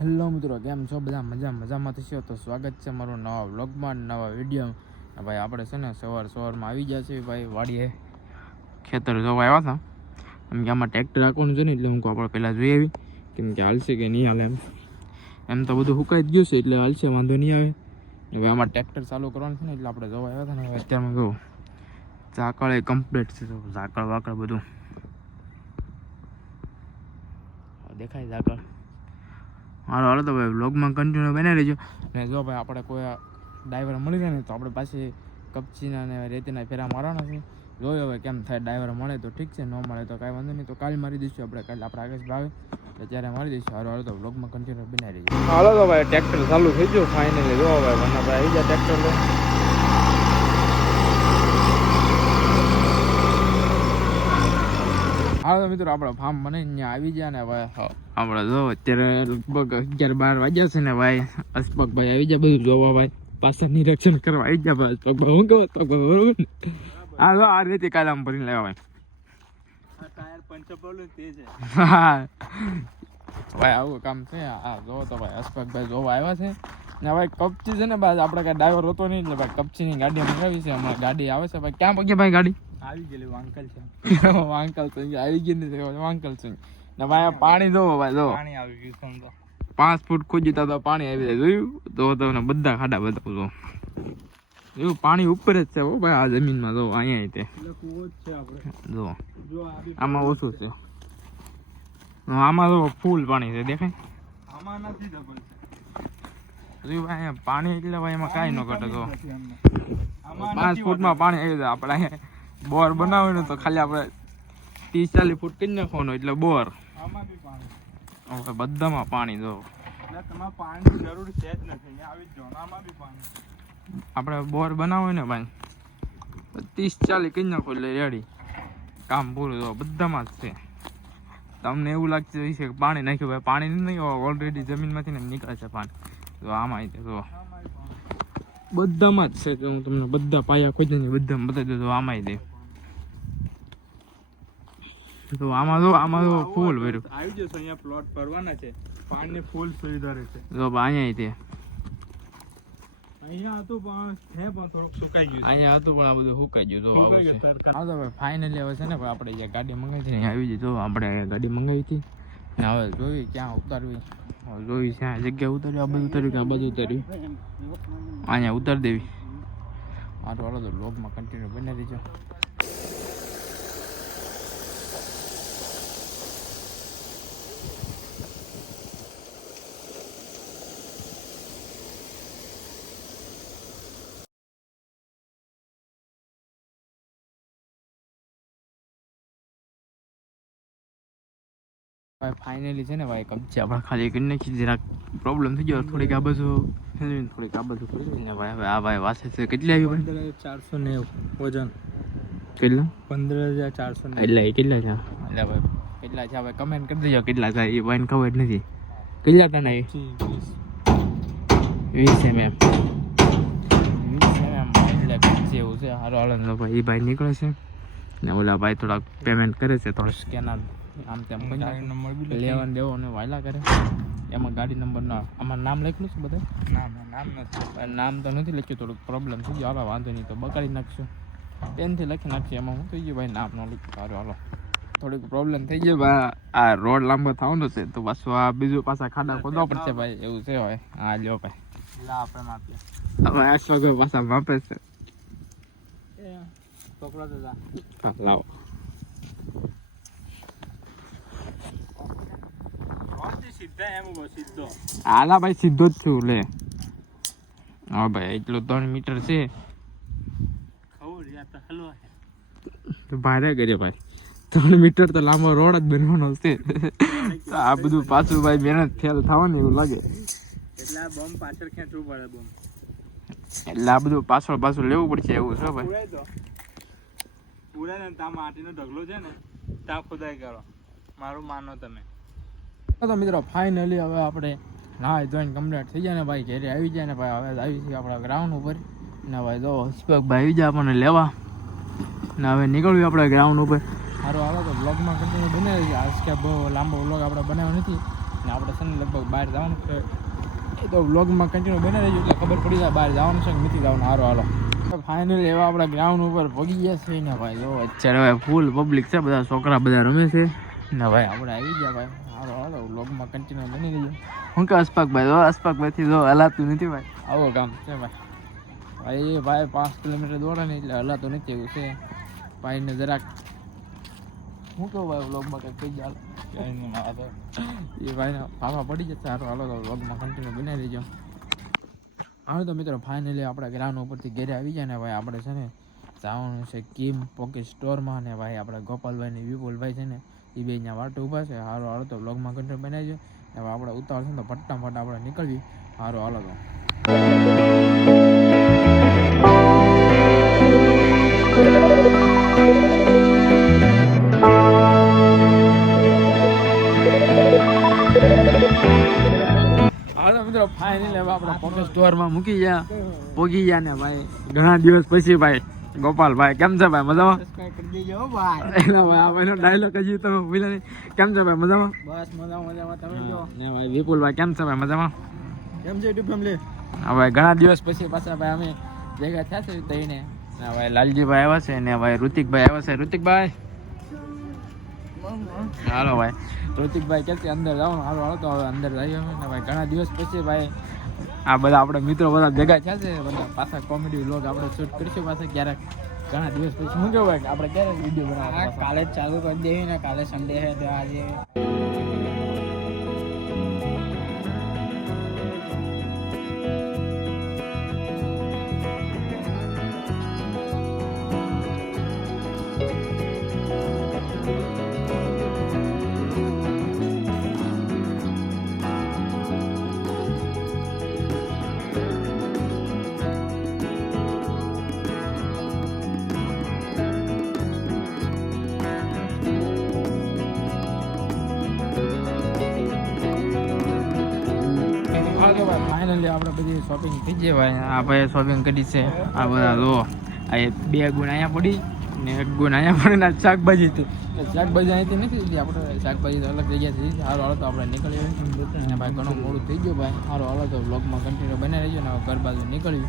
Hello મિત્રો, કેમ છો? બધા મજા મજામાં થશો તો સ્વાગત છે મારું નવા વ્લોગમાં, નવા વીડિયો ભાઈ, આપણે છે ને સવાર સવારમાં આવી ગયા છે ભાઈ, વાડીએ. ખેતર જોવા આવ્યા હતા. એમ કે આમાં ટ્રેક્ટર રાખવાનું છે ને, એટલે હું આપણે પહેલાં જોઈ આવી. કેમ કે હાલશે કે નહીં હાલે એમ. એમ તો બધું હુકાઈ જ ગયું છે, એટલે હાલશે, વાંધો નહીં આવે. હવે આમાં ટ્રેક્ટર ચાલુ કરવાનું છે ને, એટલે આપણે જોવા આવ્યા હતા ને, હવે અત્યારમાં કહું. ઝાકળ એ કમ્પ્લીટ છે, ઝાકળ, વાકળ બધું. દેખાય ઝાકળ. હાલો હાલો, તો ભાઈ બ્લોગમાં કન્ટિન્યુ બનાવી રહેજો. ને જો ભાઈ આપણે કોઈ ડ્રાઈવર મળી રહે ને તો આપણે પાછી કપચીના ને રેતીના ફેરા મારવાના છે. જોયો હવે કેમ થાય ડ્રાઈવર મળે તો ઠીક છે, ન મળે તો કાંઈ વાંધો નહીં. તો કાલ મારી દઈશું આપણે, કાલે આપણે આગળ ભાવે. તો ત્યારે મારી દઈશું. હારો હાલો, તો બ્લોગમાં કન્ટિન્યુ બનાવી રહેજો. હાલો તો ભાઈ ટ્રેક્ટર ચાલુ થઈ ગયું ફાઇનલી જો ભાઈ મને ભાઈ આવી જાય ટ્રેક્ટર હાલો તો મિત્રો આપણે ફાર્મ મને ત્યાં આવી ગયા ને ભાઈ આપણે જો અત્યારે લગભગ અગિયાર બાર વાગ્યા છે ને ભાઈ. અશપકભાઈ આવી જાય બધું જોવા ભાઈ. પાછા નિરીક્ષણ કરવા આવી ગયા ભાઈ. અસ્પકભાઈ હું કહું? તો બરોબર હા જો આ રીતે કાલે આમ ભરીને લેવા ભાઈ. ટાયર પંચર છે. હા. ભાઈ આવું કામ છે. આ જો તો ભાઈ અશપકભાઈ જોવા આવ્યા છે. ને ભાઈ કપચી છે ને ભાઈ આપણે કાંઈ ડ્રાઈવર હતો નહીં એટલે ભાઈ કપચીની ગાડી મંગાવી છે. હમણાં ગાડી આવે છે. ભાઈ ક્યાં પગે ભાઈ ગાડી? આવી ગયેલી વાંકલ છે. વાંકલ સિંહ આવી ગયેલી વાંકલ સિંહ ને ભાઈ પાણી જોવો ભાઈ જો પાણી આવી ગયું તો પાંચ ફૂટ ખોજીતા તો પાણી આવી જાય જોયું? તો તમને બધા ખાડા બતાવું જો એવું પાણી ઉપર જ છે હો ભાઈ આ જમીનમાં જો અહીંયા તે. જ જો જો આમાં ઓછું છે. આમાં તો ફૂલ પાણી છે દેખાય? આમાં નથી ડબલ છે. ભાઈ અહીંયા પાણી એટલે ભાઈ એમાં કાંઈ ન ઘટે તો આમાં પાંચ ફૂટમાં પાણી આવી જાય આપણે બોર બનાવે ને તો ખાલી આપણે ત્રીસ ચાલીસ ફૂટ કરી નાખવાનું એટલે બોર. હવે બધામાં પાણી જો. જ જ આપણે બોર બનાવો ને ભાઈ ત્રીસ ચાલીસ કરી નાખો એટલે રેડી કામ પૂરું તો બધામાં જ છે. તમને એવું લાગતું હોય છે કે પાણી નાખ્યું ભાઈ પાણી નહીં ઓલરેડી જમીનમાંથી ને નીકળે છે પાણી. તો આમાં પાણી. બધામાં જ છે કે હું તમને બધા પાયા ખોજી ને બધામાં બતાવી દઉં તો આમાંય દે. તો આમાં તો આમાં તો ફૂલ ભર્યું. આવી જશો અહીંયા પ્લોટ ભરવાના છે. પાણીની ફૂલ સુવિધા રહેશે તો અહીંયા તે. અહીંયા હતું પણ છે પણ થોડુંક સુકાઈ ગયું અહીંયા હતું પણ આ બધું સુકાઈ ગયું તો આવું છે. હા તો ભાઈ ફાઇનલી હવે છે ને આપણે જે ગાડી મંગાવી હતી આવી જઈ. તો આપણે ગાડી મંગાવી હતી. હવે જોયું ક્યાં ઉતારવી. જોઈ છે આ જગ્યા ઉતારી, આ બધું ઉતાર્યું આ બધું ઉતાર્યું. અહીંયા ઉતારી દેવી. હા તો હાલો, તો બ્લોગમાં કન્ટિન્યુ બની દેજો ભાઈ ફાઇનલી છે ને ભાઈ કબજે આપણે ખાલી કરી નાખી જરાક પ્રોબ્લેમ થઈ ગયો થોડીક આ બાજુ થોડીક આ બાજુ ને ભાઈ હવે આ ભાઈ વાસે છે. કેટલી આવી ભાઈ? ચારસો નેવું વજન. કેટલા? પંદર હજાર ચારસો એટલે એ કેટલા છે એટલે ભાઈ કેટલા છે હવે કમેન્ટ કરી દેજો કેટલા થાય? એ ભાઈને ખબર નથી. કેટલા ટન આવી વીસ. એમએમ. એમ વીસ એમ એટલે એવું છે. હારો હાલો. ભાઈ એ ભાઈ નીકળે છે. ને ઓલા ભાઈ થોડાક પેમેન્ટ કરે છે થોડું સ્કેનર. આમ તેમ નંબર બી દેવો અને વાયલા કરે. એમાં ગાડી નંબર ના આમાં નામ લખેલું છે બધા? નામ નામ નથી નામ તો નથી લખ્યું થોડુંક પ્રોબ્લેમ થઈ ગયો. હાલો વાંધો નહીં તો બગાડી નાખશું. પેનથી લખી નાખશું એમાં હું થઈ ગયું ભાઈ? નામ ન લખ્યું. સારું હાલો. થોડીક પ્રોબ્લેમ થઈ ગયો ભાઈ આ રોડ લાંબો થવાનો છે તો પાછું આ બીજું પાછા ખાડા ખોદવા પડશે ભાઈ. એવું છે હવે હા લ્યો ભાઈ. આપણે માપીએ. હવે પાછા માપે છે. પકડો લાવો રોડથી સીધા એમ ઊભો સીધો હાલા ભાઈ, સીધો જ છું, લે. હા ભાઈ, એટલું ત્રણ મીટર છે. ભારે કરે ભાઈ. ત્રણ મીટર તો લાંબો રોડ જ બનવાનો છે. આ બધું પાછું ભાઈ મહેનત ફેલ થવાની એવું લાગે. એટલે આ બોમ્બ પાછળ ખેંચવું પડે બોમ્બ એટલે આ બધું પાછળ પાછળ લેવું પડશે એવું છે, ભાઈ. પૂરે ને, તા માટીનો ઢગલો છે ને, તા ખોદાઈ કરો મારું માનો તમે. તો મિત્રો ફાઇનલી હવે આપણે નાય ધોઈને કમ્પ્લીટ થઈ જાય ને ભાઈ, ઘેરે આવી જાય ને ભાઈ, હવે આવી છીએ આપણા ગ્રાઉન્ડ ઉપર. ને ભાઈ જો હસપેક ભાઈ આવી જાય આપણને લેવા. ને હવે નીકળ્યું આપણે ગ્રાઉન્ડ ઉપર. સારું આવે તો બ્લોગમાં કન્ટિન્યુ બનાવી આજ કે બહુ લાંબો બ્લોગ આપણે બનાવ્યો નથી. ને આપણે છે ને લગભગ બહાર જવાનું છે. એ તો બ્લોગમાં કન્ટિન્યુ બને રહીશું એટલે ખબર પડી જાય બહાર જવાનું છે કે નથી જવાનું. સારું હાલો. ફાઇનલી એવા આપણા ગ્રાઉન્ડ ઉપર પગી ગયા છે ને ભાઈ, જો, અત્યારે ભાઈ ફૂલ પબ્લિક છે, બધા છોકરા બધા રમે છે. ને ભાઈ, આપણે આવી ગયા ભાઈ. હારો હાલો વ્લોગમાં કન્ટિન્યુ બની રહેજો હું કે અસ્પાકભાઈ જો અસ્પાકભાઈથી જો હલાતું નથી ભાઈ. આવો કામ છે ભાઈ. ભાઈ એ ભાઈ પાંચ કિલોમીટર દોડે ને એટલે હલાતું નથી એવું છે. ભાઈને જરાક હું કહું ભાઈ વ્લોગમાં કંઈક કહી જાલ એ ભાઈને પાપા પડી જશે. હારો હાલો તો વ્લોગમાં કન્ટિન્યુ બનાવી દેજો. હવે તો મિત્રો ફાઇનલી આપણા ગ્રાઉન્ડ ઉપરથી ઘેરે આવી જાય ને ભાઈ. આપણે છે ને જવાનું છે કિમ પોકેટ સ્ટોરમાં ને ભાઈ આપણે ગોપાલભાઈ ને વિપુલભાઈ છે ને. એ બે અહીંયા વાટો ઊભા છે. હારો, હાલો તો વ્લોગમાં કન્ટિન્યુ બનાવજો હવે આપણે ઉતાવળ છે તો ફટાફટ આપણે નીકળવી હારો, હાલો તો. હાલો મિત્રો ફાઇનલી હવે આપણે પોકેટ સ્ટોરમાં મૂકી ગયા. પોગી ગયા ને ભાઈ. ઘણા દિવસ પછી ભાઈ. ગોપાલભાઈ કેમ છે ભાઈ? મજામાં? કરી દેજો ભાઈ. આ ભાઈનો ડાયલોગ હજી તમે ભૂલ્યા નહીં કેમ છે ભાઈ? મજામાં? બસ મજામાં મજામાં. તમે જો ને ભાઈ વિપુલભાઈ કેમ છે ભાઈ? મજામાં? કેમ છે યુટ્યુબ ફેમિલી હા ભાઈ ઘણા દિવસ પછી પાછા ભાઈ અમે ભેગા થયા છે તઈને ના ભાઈ લાલજીભાઈ આવ્યા છે ને ભાઈ ઋતિકભાઈ આવ્યા છે. ઋતિકભાઈ? હાલો ભાઈ. ઋતિકભાઈ કે અંદર જાઓ. હાલો હાલો તો હવે અંદર જઈએ ને ભાઈ ઘણા દિવસ પછી ભાઈ આ બધા આપણે મિત્રો બધા ભેગા થયા છે. બધા પાછા કોમેડી વ્લોગ આપણે શૂટ કરીશું પાછા ક્યારેક. ઘણા દિવસ પછી. શું કહેવાય આપણે ક્યારેક વીડિયો બનાવવા કાલે જ ચાલુ કરી દેવી ને. કાલે સન્ડે છે તો આજે શોપિંગ થઈ જાય ભાઈ આ શોપિંગ કરી છે. આ બધા લો. આ બે ગુણ અહીંયા પડી ને એક ગુણ અહીંયા પડી ને શાકભાજી હતી. શાકભાજી અહીંથી નથી લીધી આપણે શાકભાજી તો અલગ જગ્યાએ થઈ સારું હાલો તો આપણે નીકળીએ. અને ભાઈ ઘણું મોડું થઈ ગયું ભાઈ. સારું હાલો તો બ્લોગમાં કન્ટિન્યુ બને રહીજો ને ઘર બાજુ નીકળ્યું